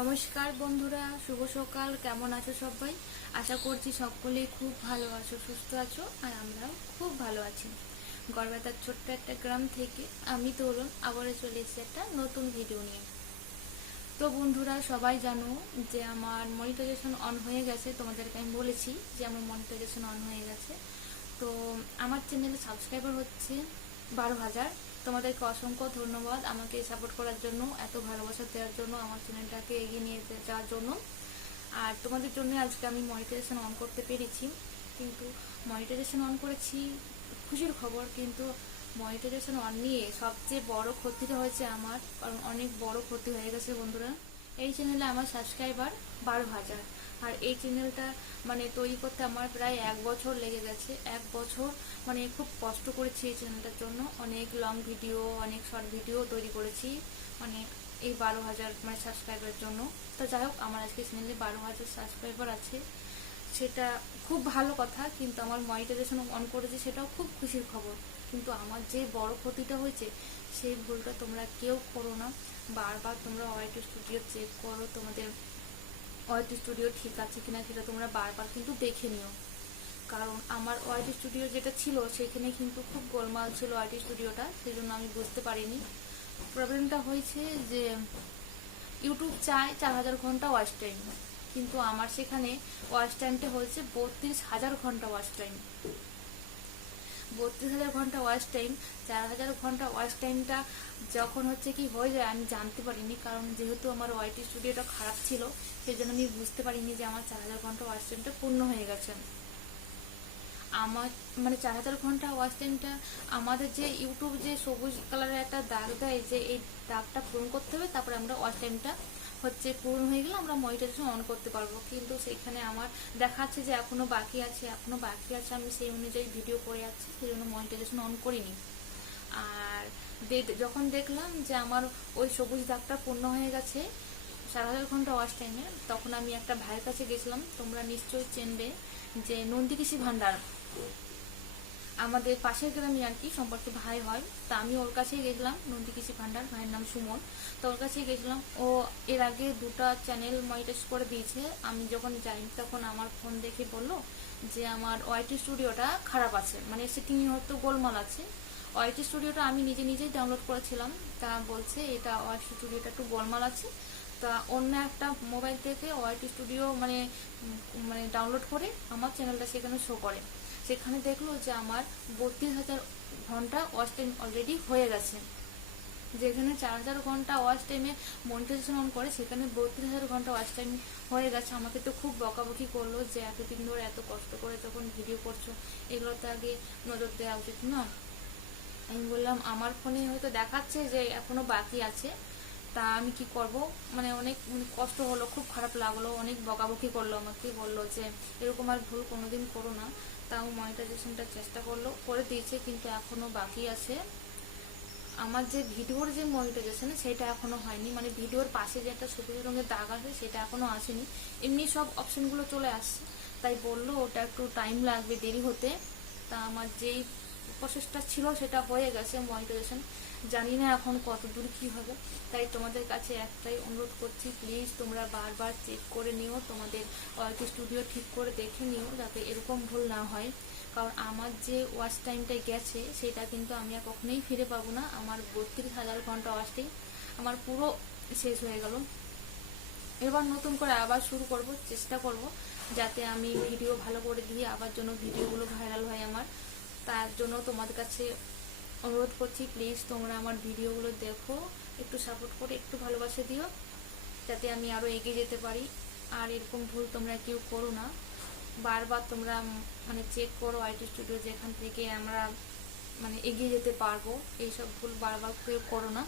নমস্কার বন্ধুরা, শুভ সকাল, কেমন আছো সবাই? আশা করছি সকলেই খুব ভালো আছো, সুস্থ আছো, আর আমরাও খুব ভালো আছি। গড়বেতার ছোট্ট একটা গ্রাম থেকে আমি তরুণ, আবারও চলে এসেছি একটা নতুন ভিডিও নিয়ে। তো বন্ধুরা, সবাই জানো যে আমার মনিটাইজেশন অন হয়ে গেছে। তোমাদেরকে আমি বলেছি যে আমার মনিটাইজেশন অন হয়ে গেছে। তো আমার চ্যানেলে সাবস্ক্রাইবার হচ্ছে বারো হাজার। তোমাদেরকে অসংখ্য ধন্যবাদ আমাকে সাপোর্ট করার জন্য, এত ভালোবাসা দেওয়ার জন্য, আমার চ্যানেলটাকে এগিয়ে নিয়ে যাওয়ার জন্য। আর তোমাদের জন্য আজকে আমি মনিটাইজেশন অন করতে পেরেছি, কিন্তু মনিটাইজেশন অন করেছি খুশির খবর, কিন্তু মনিটাইজেশন অন নিয়ে সবচেয়ে বড় ক্ষতিটা হয়েছে আমার, কারণ অনেক বড় ক্ষতি হয়ে গেছে বন্ধুরা। এই চ্যানেলে আমার সাবস্ক্রাইবার বারো হাজার আর এই চ্যানেলটা মানে তৈরি করতে আমার প্রায় এক বছর লেগে গেছে। এক বছর মানে খুব কষ্ট করেছি এই চ্যানেলটার জন্য। অনেক লং ভিডিও অনেক শর্ট ভিডিও তৈরি করেছি। মানে এই বারো হাজার মানে সাবস্ক্রাইবারের জন্য। তো যাই হোক, আমার আজকে চ্যানেলে বারো হাজার সাবস্ক্রাইবার আছে। সেটা খুব ভালো কথা, কিন্তু আমার মনিটাইজেশন অন করেছে সেটাও খুব খুশির খবর। কিন্তু আমার যে বড় ক্ষতিটা হয়েছে, সেই ভুলটা তোমরা কেউ করো না। বারবার তোমরা ওয়াইটি স্টুডিও চেক করো, তোমাদের ওয়াইটি স্টুডিও ঠিক আছে কিনা সেটা তোমরা বারবার কিন্তু দেখে নিও। কারণ আমার ওয়াইটি স্টুডিও যেটা ছিল সেখানে কিন্তু খুব গোলমাল ছিল ওয়াইটি স্টুডিওটা সেই জন্য আমি বুঝতে পারিনি। প্রবলেমটা হয়েছে যে ইউটিউব চায় চার হাজার ঘণ্টা ওয়াশ টাইম, কিন্তু আমার সেখানে ওয়াশ টাইমটা হয়েছে বত্রিশ হাজার ঘণ্টা ওয়াশ টাইম। বত্রিশ হাজার ঘণ্টা ওয়াচ টাইম চার হাজার ঘণ্টা ওয়াচ টাইমটা যখন হচ্ছে কি হয়ে যায়, আমি জানতে পারিনি। কারণ যেহেতু আমার ওয়াইটি স্টুডিওটা খারাপ ছিল সেই জন্য আমি বুঝতে পারিনি যে আমার চার হাজার ঘণ্টা ওয়াচ টাইমটা পূর্ণ হয়ে গেছে। আমার মানে চার হাজার ঘণ্টা ওয়াচ টাইমটা আমাদের যে ইউটিউব যে সবুজ কালারের একটা দাগ দেয়, যে এই দাগটা পূরণ করতে হবে, তারপরে আমরা ওয়াচ টাইমটা হচ্ছে, পূরণ হয়ে গেলে আমরা মনিটাইজেশন অন করতে পারব। কিন্তু সেখানে আমার দেখাচ্ছে যে এখনও বাকি আছে, এখনও বাকি আছে। আমি সেই অনুযায়ী ভিডিও করে যাচ্ছি সেই জন্য মনিটাইজেশন অন করিনি। আর যখন দেখলাম যে আমার ওই সবুজ দাগটা পূর্ণ হয়ে গেছে, সাড়ে হাজার ঘণ্টা ওয়াশ টাইমে তখন আমি একটা ভাইয়ের কাছে গেছিলাম, তোমরা নিশ্চয়ই চেনবে যে নন্দী কৃষি ভান্ডার। আমাদের পাশের গ্রামে আর কি সম্পর্কে ভাই হয়, তা আমি ওর কাছেই গেছিলাম, নন্দী কৃষি ভান্ডার, ভাইয়ের নাম সুমন। তো ওর কাছেই গেছিলাম। ও এর আগে দুটা চ্যানেল মনিটাইজ করে দিয়েছে। আমি যখন যাই, তখন আমার ফোন দেখে বলল যে আমার ওয়াইটি স্টুডিওটা খারাপ আছে। মানে সেটিং হয়তো গোলমাল আছে। ওয়াইটি স্টুডিওটা আমি নিজে নিজেই ডাউনলোড করেছিলাম। তা বলছে, এটা ওয়াইটি স্টুডিওটা একটু গোলমাল আছে। তা অন্য একটা মোবাইল থেকে ওয়াইটি স্টুডিও মানে মানে ডাউনলোড করে আমার চ্যানেলটা সেখানে শো করে। সেখানে দেখল যে আমার বত্রিশ হাজার ঘণ্টা ওয়াচ টাইম অলরেডি হয়ে গেছে। যেখানে চার হাজার ঘণ্টা ওয়াচ টাইমে মনিটাইজেশন অন করে, সেখানে বত্রিশ হাজার ঘণ্টা ওয়াচ টাইম হয়ে গেছে। আমাকে তো খুব বকাবকি করল যে এতদিন ধরে এত কষ্ট করে যখন ভিডিও করছ, এগুলোতে আগে নজর দেওয়া উচিত না। আমি বললাম, আমার ফোনে হয়তো দেখাচ্ছে যে এখনও বাকি আছে, তা আমি কি করব? মানে অনেক কষ্ট হলো, খুব খারাপ লাগল, অনেক বকাবকি করল আমাকে। বলল যে, এরকম আর ভুল কোনোদিন করো না। তাও মনিটাইজেশনটা চেষ্টা করল, করে দিয়েছে, কিন্তু এখনও বাকি আছে। আমার যে ভিডিওর যে মনিটাইজেশন সেটা এখনও হয়নি। মানে ভিডিওর পাশে যে একটা সবুজ রঙের দাগ আছে, সেটা এখনও আসেনি। এমনি সব অপশনগুলো চলে আসছে। তাই বলল, ওটা একটু টাইম লাগবে দেরি হতে। তা আমার যেই প্রসেসটা ছিল, সেটা হয়ে গেছে মনিটাইজেশন জানি না এখন কত দূর কি হবে, তাই তোমাদের কাছে একটাই অনুরোধ করছি প্লিজ তোমরা বারবার চেক করে নিও, তোমাদের ওয়ার্ক স্টুডিও ঠিক করে দেখে নিও, যাতে এরকম ভুল না হয়। কারণ আমার যে ওয়াচ টাইমটা গেছে, সেটা কিন্তু আমি আর কখনোই ফিরে পাবো না। আমার বত্রিশ হাজার ঘণ্টা ওয়াচ আমার পুরো শেষ হয়ে গেল। এবার নতুন করে আবার শুরু করব, চেষ্টা করব, যাতে আমি ভিডিও ভালো করে দিয়ে আবার জন্য ভিডিওগুলো ভাইরাল হয় আমার, তার জন্য তোমাদের কাছে অনুরোধ করছি প্লিজ তোমরা আমার ভিডিওগুলো দেখো, একটু সাপোর্ট করে, একটু ভালোবাসা দিও, যাতে আমি আরও এগিয়ে যেতে পারি। আর এরকম ভুল তোমরা কেউ করো না। বারবার তোমরা মানে চেক করো আইটি স্টুডিও যেখান থেকে আমরা মানে এগিয়ে যেতে পারব। এইসব ভুল বারবার কেউ করো না।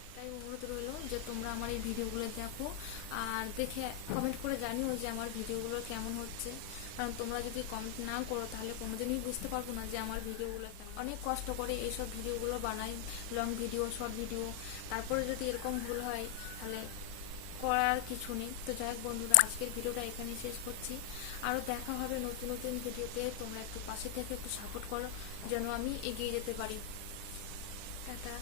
একটাই অনুরোধ রইল যে তোমরা আমার এই ভিডিওগুলো দেখো। আর দেখে কমেন্ট করে জানিও যে আমার ভিডিওগুলো কেমন হচ্ছে। কারণ তোমরা যদি কমেন্ট না করো, তাহলে কোনোদিনই বুঝতে পারব না যে আমার ভিডিওগুলো অনেক কষ্ট করে এইসব ভিডিওগুলো বানাই লং ভিডিও শর্ট ভিডিও তারপরে যদি এরকম ভুল হয়, তাহলে করার কিছু নেই। তো যাই হোক বন্ধুরা, আজকের ভিডিওটা এখানেই শেষ করছি। আরও দেখা হবে নতুন নতুন ভিডিওতে। তোমরা একটু পাশে থেকে একটু সাপোর্ট করো, যেন আমি এগিয়ে যেতে পারি। টাটা।